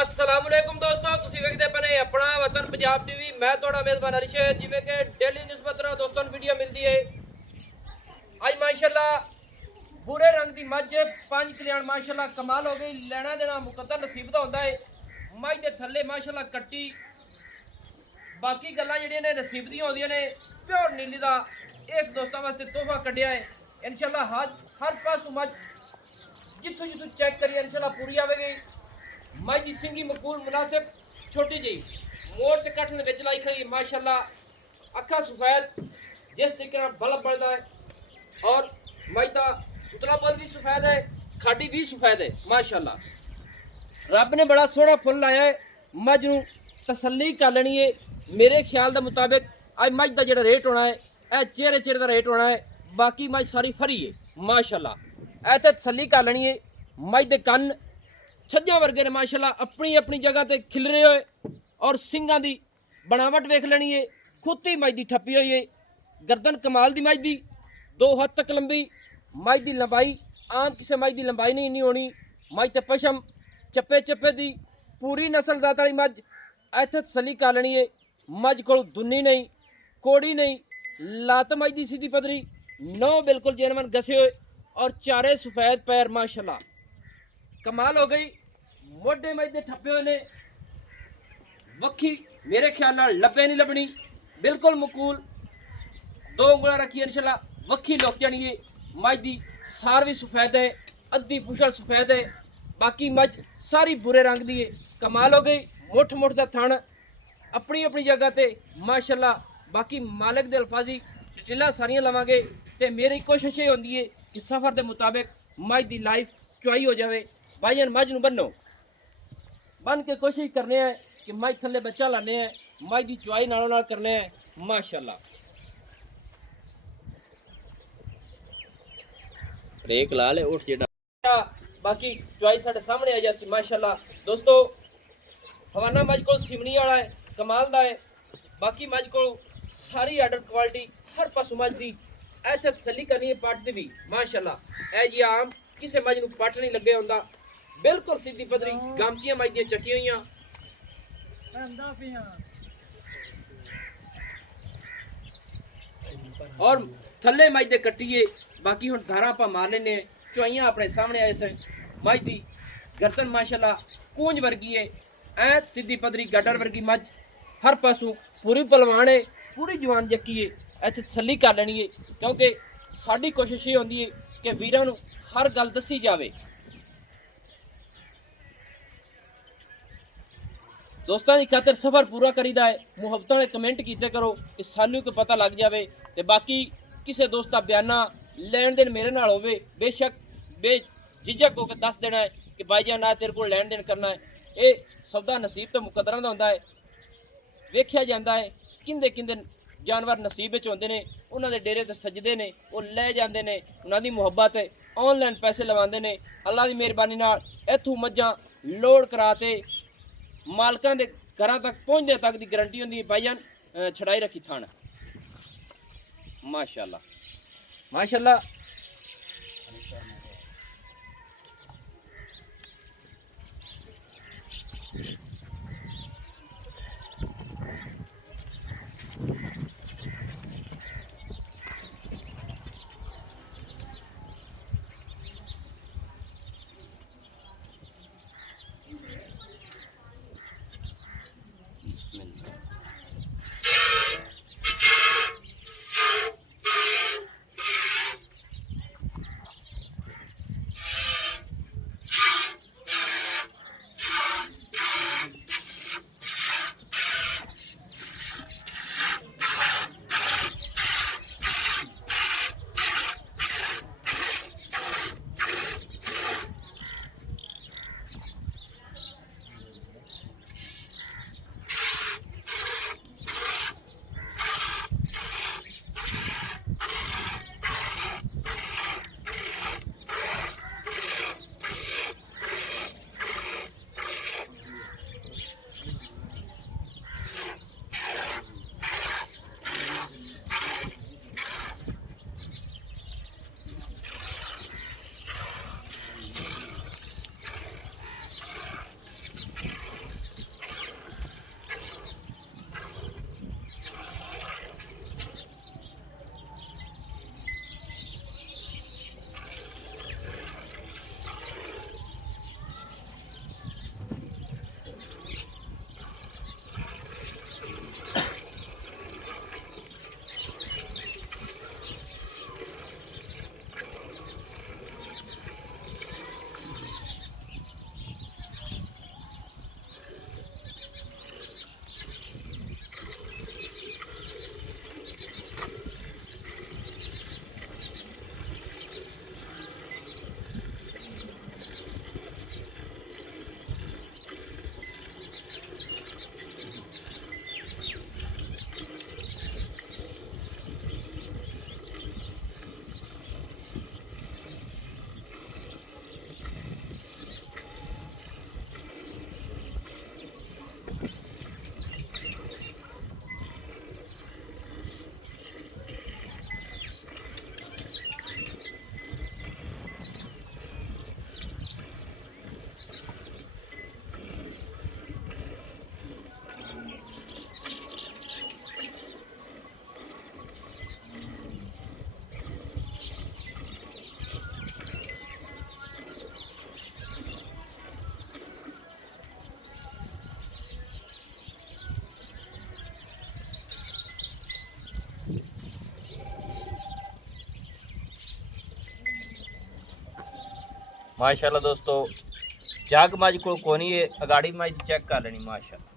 अस्सलाम वालेकुम दोस्तों, तुसीं वेखदे पए अपना वतन पंजाब टीवी। मैं तुहाडा मेज़बान अली शेर। जिवें कि डेली निस्बत नाल दोस्तों वीडियो मिलती है। अज माशाअल्लाह बुरे रंग की मझ पंज कल्याण माशाअल्लाह कमाल हो गई। लैना देना मुकद्दर नसीब दा हुंदा है। मझ दे थल्ले माशाअल्लाह कट्टी, बाकी गल्लां जिहड़ियां ने नसीब दियां होंदियां ने। प्योर नीली दा एक दोस्तों वास्ते तोहफा कड्ढिया है इंशाअल्लाह। हर पासों मझ जिथों जिथों चेक करिए इंशाअल्लाह पूरी आवेगी। मझ की सिंगी मकूल मुनासिब छोटी जी मोड़ ते कट्ठ ने विच लाई खड़ी माशाअल्लाह। अखा सफेद जिस तरीके बल्ब बढ़ता है और मझ का उतला बल भी सफेद है, खाडी भी सफेद है माशाअल्लाह। रब ने बड़ा सोहना फुल लाया है। मझ नूं तसल्ली कर लेनी है। मेरे ख्याल के मुताबिक अज मझ का जो रेट होना है यह चेहरे चेहरे का रेट होना है। बाकी मझ सारी फरी है माशाअल्लाह। ऐसे तसल्ली कर लेनी है। मझ के कन्न छज्जा वर्गे ने माशाअल्लाह अपनी अपनी जगह ते खिलरे हुए और सिंगां दी बनावट वेख लेनी है। खुत्ती मझ दी ठप्पी हुई है। गर्दन कमाल दी मझ दी 2 हद तक लंबी। मझ दी लंबाई आम किसी मझ दी लंबाई नहीं होनी। मझ ते पशम चप्पे चप्पे दी पूरी नस्ल जात वाली मझ। इत्थे तसल्ली कर लेनी है। मझ कोल दुन्नी नहीं, कोड़ी नहीं, लत्त मझ दी सीधी पदरी, नौ बिल्कुल जेनवन गसे हुए और चारे सफेद पैर माशाअल्लाह कमाल हो गई। मोढे मझ दे ठप्पे हुए ने। वक्खी मेरे ख्याल नाल लब्बे नहीं लभनी, बिल्कुल मकूल 2 उंगलां रखी इंशाअल्लाह वक्खी लुक जानी है। मझ दी सार भी सफेद है, अद्धी पुछड़ सफेद है। बाकी मझ सारी बुरे रंग दी है। कमाल हो गई। मुठ मुठ दा थण अपनी अपनी जगह ते माशाअल्लाह। बाकी मालिक दे अल्फाजी डिटेलां सारियां लवांगे ते मेरी कोशिश ये होंदी है कि सफ़र के मुताबिक मझ दी लाइफ चुआई हो जाए। भाईजान मझ नूं बन्नो, बन के कोशिश करने हैं कि मझ थल्ले बच्चा लाने हैं, मझ की चुआई नालों नाल करने हैं माशाअल्लाह। ब्रेक ला ले उठ जेड़ा। बाकी चुआई साढ़े सामने आ जाती माशाअल्लाह। दोस्तों हवाना मझ को सिमनी वाला है, कमाल दा है। बाकी मझ को सारी आर्डर क्वालिटी हर पासों मझ दी ऐसे तसल्ली करनी है। पट दी भी माशाअल्लाह ऐ जी आम किसी मझ नूं पट नहीं लगे होंदा। बिल्कुल सीधी पदरी गामचियां मझ दी चक्की हुई और थल्ले मझ दे कट्टीए। बाकी हुण धारा आपां मार लेने। चुआइयां अपने सामने आए सन। मझ दी गर्दन माशाअल्लाह कूंज वर्गी है, ऐ सीधी पदरी गडर वर्गी मझ। हर पासों पूरी पलवान है, पूरी जवान जक्की है। इत्थे तसल्ली कर लेनी है क्योंकि साडी कोशिश ये होंदी है कि वीरां नूं हर गल दसी जावे। दोस्तों की खातिर सफ़र पूरा करीदा है। मुहब्बतां ने कमेंट कीते करो कि सानू को पता लग जाए। तो बाकी किसी दोस्त का बयाना लैन देन मेरे नाल होवे बेशक बेझिझक होकर दस देना है कि भाईजान आ तेरे को लैन देन करना है। ये सौदा नसीब तो मुकद्दरां दा हुंदा है। वेख्या जाता है किंदे किंदे जानवर नसीब विच होंदे ने, उन्हां दे डेरे ते सजदे ने, वो लै जांदे ने। उन्हां दी मुहब्बत है, ऑनलाइन पैसे लवांदे ने। अल्लाह की मेहरबानी नाल इत्थों मझां लोड करा के मालकां दे घरां तक पहुंचने तक की गारंटी होंदी है। भाईजान छड़ाई रखी थान माशाअल्लाह माशाअल्लाह। माशाल्लाह दोस्तों जग मज को कोनी है अगाड़ी मज चेक कर लेनी माशाल्लाह।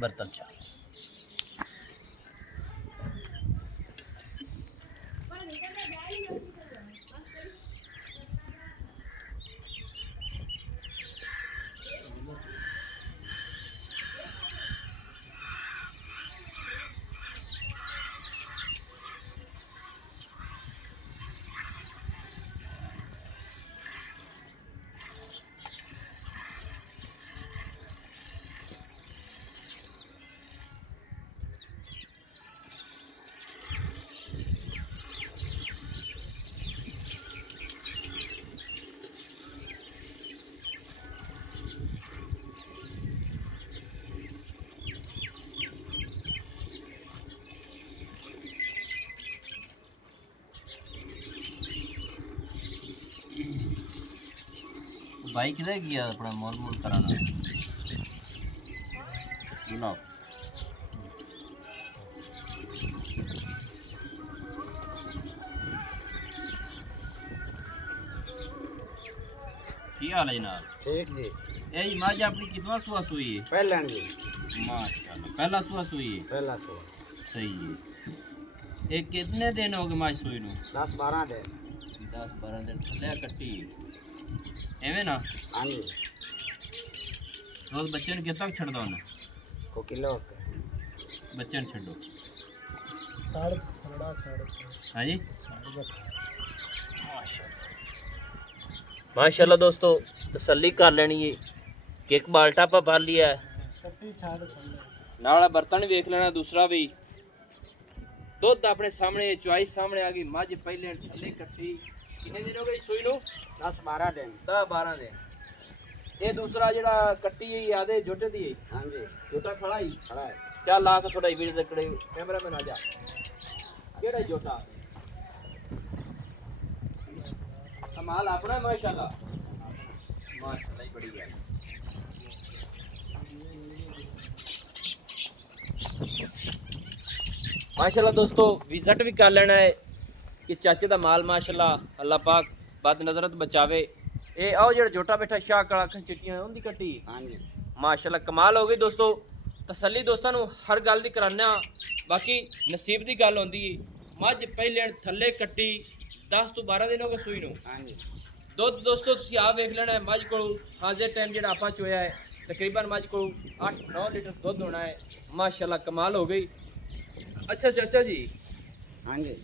बर्तन चाल भाई किधर गया अपना मोल मोल कराना लो क्या हाल है जनाब? ठीक जी। यही माज अपनी कितना सुहा सुई है? पहला जी माशाल्लाह पहला सुहा सुई है। पहला सुहा सही है। ये कितने दिन हो गए माज सुई नु? 10-12 दिन। 10-12 दिन ले कट्टी एवें ना? हाँ जी। रोज बच्चे ने कितना छड़ दो ना? को किलो बच्चे ने छड़ो। साढ़े थोड़ा साढ़े। हाँ जी। साढ़े माशाल्लाह माशाल्लाह दोस्तों तसल्ली कर लेनी है कि एक बाल्टा पा भर लिया है नाला बर्तन वेख लेना दूसरा भी दुध अपने सामने चॉइस सामने आ गई मझ पहले थले कट्टी कितने दिन हो गए सूई नु 10-12 दिन 10-12 दिन ये दूसरा जेड़ा कट्टी है आधे जोटे दी है हां जी जोटा खड़ा ही खड़ा है चल ला के थोड़ा वीडियो दे कड़े कैमरामैन आ जा केड़ा जोटा कमाल अपना माशाल्लाह माशाल्लाह बड़ी है माशाल्लाह दोस्तों विजिट भी कर लेना है कि चाचे दा माल माशाल्लाह अल्लाह पाक बद नजरत बचावे ये आओ जेड़ा जोटा बैठा शाह कड़ा अखां चिट्टियां उंदी कट्टी हां जी माशाल्लाह कमाल हो गई दोस्तों तसल्ली दोस्तों नूं हर गल दी कराना बाकी नसीब दी गल होंदी है मझ पहले थल्ले कट्टी 10 ਤੋਂ 12 दिन हो गए सूई नूं हां जी दुध दोस्तों तुसीं आ वेख लेना है मझ कोल हाजिर टाइम जेड़ा आपा चोया है तकरीबन मझ कोल 8-9 लीटर दुध होना है माशाल्लाह कमाल हो गई। अच्छा चाचा जी हां जी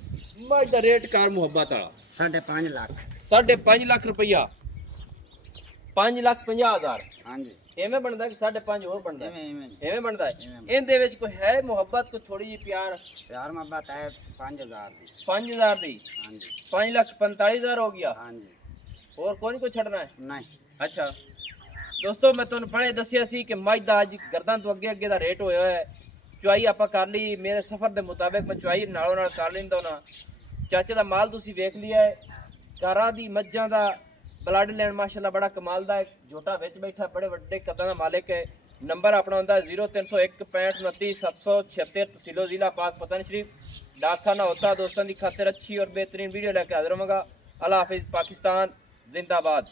मझ दा रेट कार मुहब्बत वाला 5.5 लाख 5.5 लाख रुपया 5,50,000 हां जी एवें बनदा कि 5.5 और बनदा एवें बनदा है एवें। इनदे विच कोई है मुहब्बत कोई थोड़ी जी प्यार मोहब्बत है 5000 दी 5,000 दी हां जी 5,45,000 हो गया हां जी और कोई नहीं कोई छड़ना है नहीं अच्छा दोस्तों मैं तुहानू पहले दसिया सी कि मझ दा अज गर्दन तो अगे अगे दा रेट होया है चुआई आपा कर ली मेरे सफर दे मुताबिक मैं चुआई नालों नाल कर लैंदा होना चाचे दा माल तुसीं वेख लिया है कारां दी मज्जां दा ब्लड लैंड माशाल्लाह बड़ा कमाल दा है जोटा विच बैठा बड़े वड्डे कदां दा मालिक है नंबर अपना होंदा 0301 65 29 776 तहसीलो जिला पाक पतन शरीफ डाकखाना होता दोस्तों की खातिर अच्छी और बेहतरीन वीडियो लेके हाजिर होऊंगा। अल्लाह हाफिज़ पाकिस्तान जिंदाबाद।